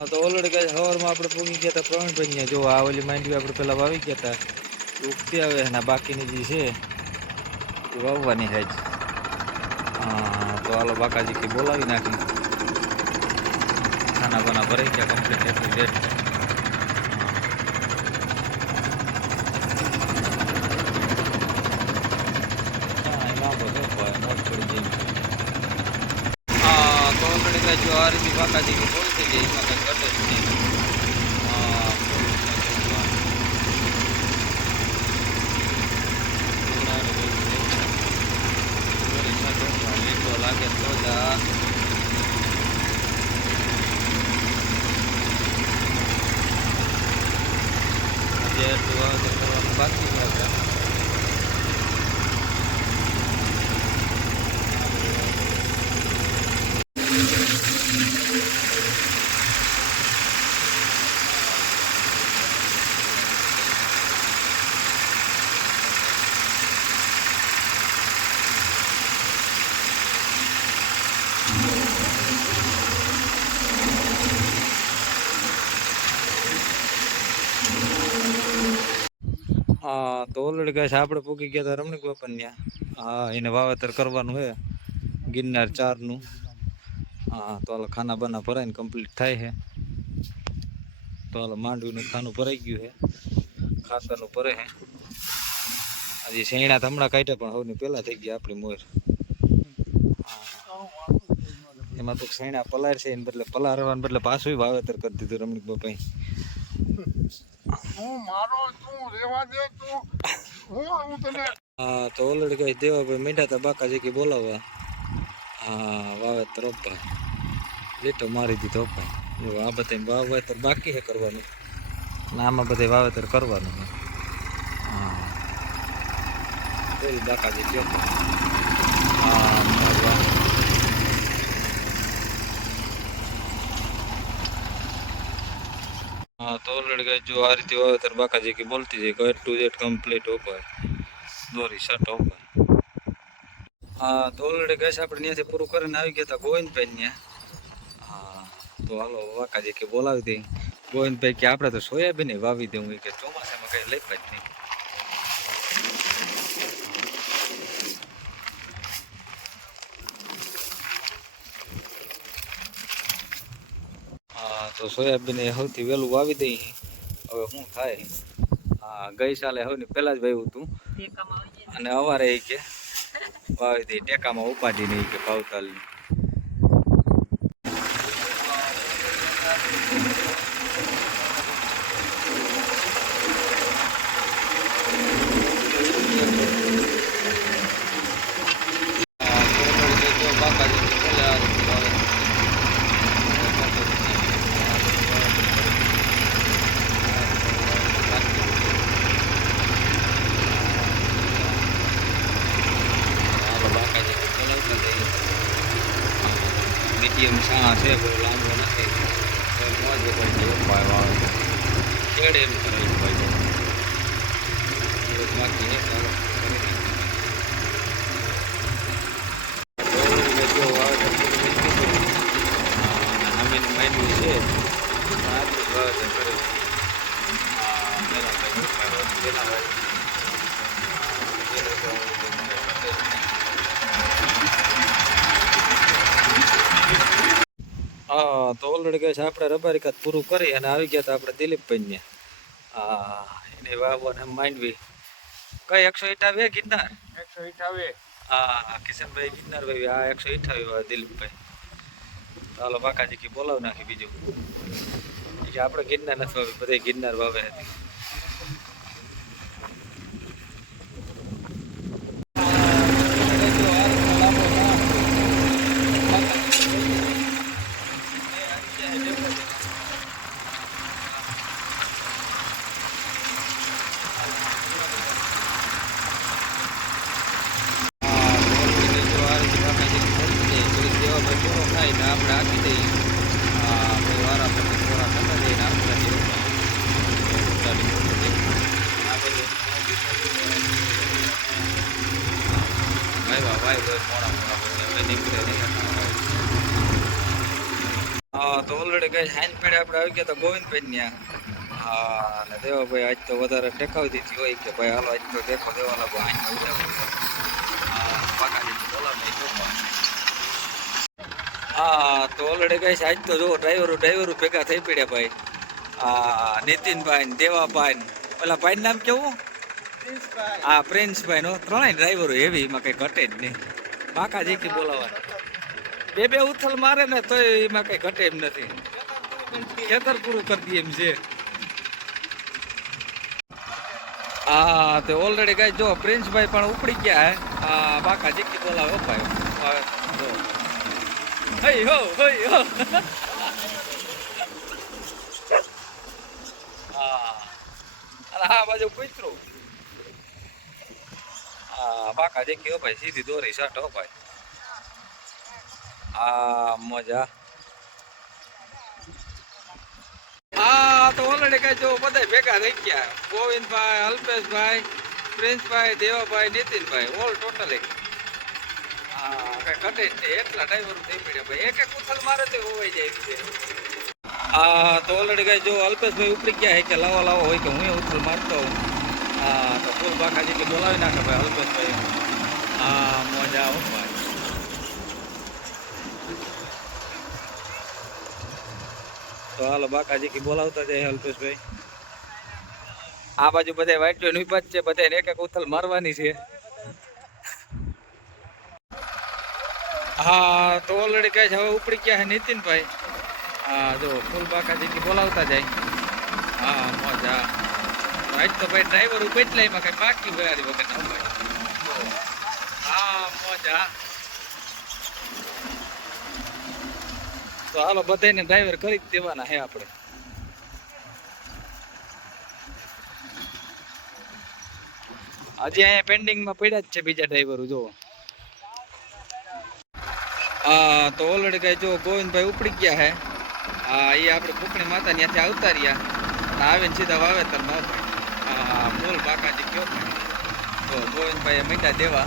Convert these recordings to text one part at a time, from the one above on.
હા તો ઓલરેડી કઈ સવારમાં આપણે પૂગી ગયા હતા પ્રવીણભાઈ ને જો આ ઓલી માંડવી આપણે પેલા વાવી ગયા હતા ઉગતી આવે ને બાકીની જે છે એ વાવવાની છે જ. હા તો હાલો બાકાજી કે બોલાવી નાખી ખાના બાના ભરાઈ ગયા કમ્પ્લીટ એટલું રેટ છે. હા તો ઓલરેડી કઈ જો આ રીતે બાકાજી કે બોલતી જાય એમાં કઈ ઘટે જ નહીં. લાગે તો જા એટલું વાવેતર કરવાનું બાકી છે આપણે. હા તો ઓલરેડી કઈ આપણે પૂકી ગયા હતા રમણીક બાપા ત્યાં. હા એને વાવેતર કરવાનું છે ગિરનાર 4નું. હા તો હાલ ખાના બાના ભરાઈને કમ્પ્લીટ થાય છે. તો હાલ માંડવીનું ખાનું ભરાઈ ગયું છે ખાતરનું ભરે છે. હજી શેણા હમણાં કાઢ્યા પણ સૌની પહેલા થઈ ગયા આપણી મોર. એમાં તો શેણા પલાર છે એને બદલે પલારવાને બદલે પાછું વાવેતર કરી દીધું રમણીક બાપાએ. હા તો ઓલરેડી કઈ દેવાભાઈ મીઠા હતા બાકાજી કે બોલાવવા. હા વાવેતર રોપાય લીટો મારી દીધો રોપાય એવું આ બધા વાવેતર બાકી છે કરવાનું ને આમાં બધે વાવેતર કરવાનું. હા બાકાજી કયો હા હા તો ઓલરેડી કઈ જો આ રીતે વાવેતર બાકાજી કે બોલતી જાય કે ટુ જેટ કમ્પ્લીટ હોપાય દોરી શર્ટ હોપાય. હા તો ઓલરેડી ગેસ આપણે ત્યાંથી પૂરું કરીને આવી ગયા હતા ગોવિંદભાઈ ત્યાં. હા તો હાલો બાકાજી કે બોલાવી દઈ. ગોવિંદભાઈ કે આપણે તો સોયાબીન વાવી દઉં કે ચોમાસામાં કઈ લઈ જ નહીં. હા તો સોયાબીન સૌથી વહેલું વાવી દઈ હવે શું થાય. હા ગઈ સાલે સૌની પહેલા જ વાવ્યું હતું અને અવારે કે વાવી દઈ ટેકામાં ઉપાડી નહીં કે ભાવતાલની. મીડિયમ છાણા છે બહુ લાંબો નથી મોજ પડી ગયો ભાઈ વાવે ખેડે એમ કરે ભાઈ બાકી છે આમીની માંડવી છે આટલું વાવેતર કર્યું. હા તો ઓલરેડી કહે છે આપણે રબારી કાત પૂરું કરી અને આવી ગયા હતા આપણે દિલીપભાઈ ને. હા એને વાવવાને માંડવી કઈ 158 ગિરનાર 158. હા કિશનભાઈ ગિરનાર ભાઈ આ 158 દિલીપભાઈ. ચાલો બાકાજી કે બોલાવ નાખી બીજું કે આપણે ગિરનાર નથી વાવી બધે ગિરનાર વાવે હતી. આપણે આપી દઈએ વારા પછી થોડા થતા જઈને આપણે આપણે આવી ગયા તો ગોવિંદભાઈ ત્યાં. હા, અને દેવાભાઈ આજ તો વધારે ટેકાવી દીધી હોય કે ભાઈ હાલો આજ તો ટેકો દેવા લાગો આજ હા તો ઓલરેડી કઈ આજ તો જો ડ્રાઈવરો ભેગા થઈ પડ્યા ભાઈ. હા, નીતિનભાઈ ને દેવાભાઈ પેલા ભાઈ નામ કેવું? હા, પ્રિન્સભાઈ નો ત્રણેય ડ્રાઈવરો એવી એમાં કઈ ઘટે જ નહીં. બાકા જેકી બોલાવવા બે ઉથલ મારે ને તો એમાં કઈ ઘટે એમ નથી. ખેતર પૂરું કરી દઈએ એમ છે. હા તો ઓલરેડી કઈ જો પ્રિન્સભાઈ પણ ઉપડી ગયા હે. હા, બાકા જેકી બોલાવો ભાઈ. હઈ હો હઈ હો. હા, અને હા બાજુ કૂતરું. હા, બાકા જેકી હો ભાઈ, સીધી દોરી શર્ટ હો ભાઈ. હા, મજા. હા તો ઓલરેડી કઈ જો બધા ભેગા થઈ ગયા. ગોવિંદભાઈ, અલ્પેશભાઈ, પ્રિન્સભાઈ, દેવાભાઈ, નીતિનભાઈ, ઓલ ટોટલી. હા, કઈ ઘટે જ નહીં. એટલા ડ્રાઈવર થઈ પડ્યા ભાઈ. એક ઉથલ મારે તો હોવાઈ જાય છે. હા તો ઓલરેડી કઈ જો અલ્પેશભાઈ ઉપડી ગયા હે કે લાવો હોય કે હું ઉથલ મારતો હોઉં. હા તો ફૂલ બાકાજી કે બોલાવી નાખે ભાઈ અલ્પેશભાઈ. હા, મજા આવો ભાઈ. તો હાલો બાકાજી કે બોલાવતા જાય અલ્પેશભાઈ. આ બાજુ બધા વાઈટ નિપાત છે, બધા એક ઉથલ મારવાની છે. હા તો ઓલરેડી કહે છે હવે ઉપડી ગયા છે નીતિનભાઈ. હા જો ફૂલ બાકાજી કે બોલાવતા જાય. હા, મજા. આજ તો ભાઈ ડ્રાઈવર બેટલા એમાં કઈ બાકી ભરારી વગર ના ભાઈ. હા, મજા. તો હાલો બધાને ડ્રાઈવર કરી જ દેવાના હે આપણે. હજી અહીંયા પેન્ડિંગમાં પડ્યા જ છે બીજા ડ્રાઈવરો જો. હા તો ઓલરેડી કઈ જો ગોવિંદભાઈ ઉપડી ગયા હે. હા, એ આપણે કુકણી માતા ત્યાંથી આવતા રહ્યા અને આવીને સીધા વાવેતરમાં ભાઈ. હા, ફૂલ બાકાજી કયો ભાઈ. તો ગોવિંદભાઈ મીઠા દેવા.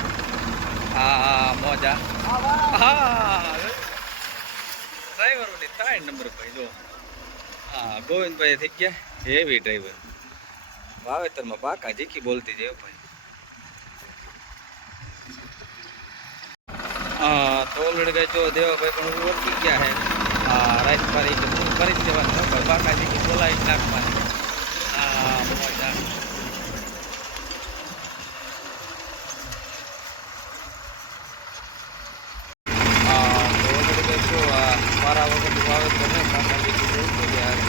હા, મોજા. હા, ડ્રાઈવરોની 3 નંબર ભાઈ જો. હા, ગોવિંદભાઈ થઈ ગયા હેવી ડ્રાઈવર. વાવેતરમાં બાકા જીકી બોલતી જાય ભાઈ. હા તો ઓલરેડી કઈ જો દેવાભાઈ પણ ઓળખી ગયા હે. હા, રાઈટ કરી તો પૂરું કરી જ દેવાનું ભાઈ. બાકા જીકી બોલાવી નાખવાની. હા, મજા. હા તો ઓલરેડી કઈ જો મારા વગર વાવેતર ને બાકા જીકી બોલતું યાર.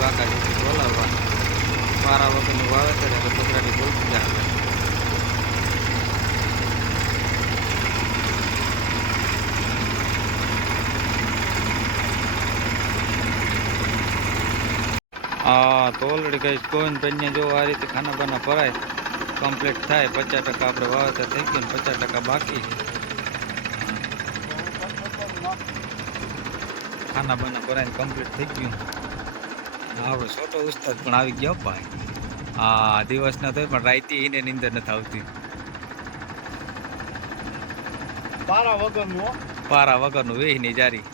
બાકાજી બોલાવવા મારા વગરનું વાવેતર એટલે છોકરાની બોલતી જાય. હા તો ઓલરેડી કઈ ગોવિંદભાઈને જો આ રીતે ખાના બાના ભરાય કમ્પ્લીટ થાય. 50% આપણે વાવેતર થઈ ગયું ને 50% બાકી છે. ખાના બાના ભરાઈને કમ્પ્લીટ થઈ ગયું. આપણે છોટો ઉસ્તાદ પણ આવી ગયો ભાઈ. હા, દિવસ ના થાય પણ રાઈતી એને નીંદર નથી આવતી. પારા વગરનું વેહી ની જારી.